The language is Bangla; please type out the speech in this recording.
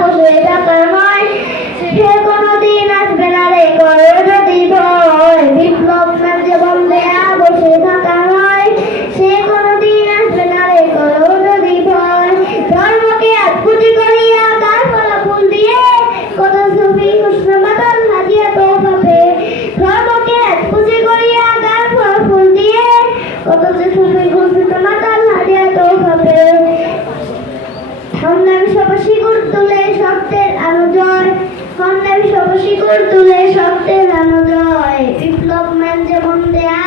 বসে থাকা নয়, সে কোনোদিন আসবে না রে করো যদি ভয়। বিপ্লব যে বন্ধে বসে থাকা নয়, সে কোনোদিন আসবে না রে করো যদি ভয়। ধর্মকে আত্মপুতি করিয়া তার ফলাফল দিয়ে কত ছবি কৃষ্ণ মাতাল হাজিয়া তো ভাবে। ধর্মকে আত্মপুতি করিয়া তার ফলাফল দিয়ে কত ছবি কৃষ্ণ মাতাল হাজিয়া তো ভাবে। সংগ্রামী সব শিকড় তুলে সত্যের আলো জয়, সংগ্রামী সব শিকড় তুলে সত্যের আলো জয়। বিপ্লব যেমন দেয়া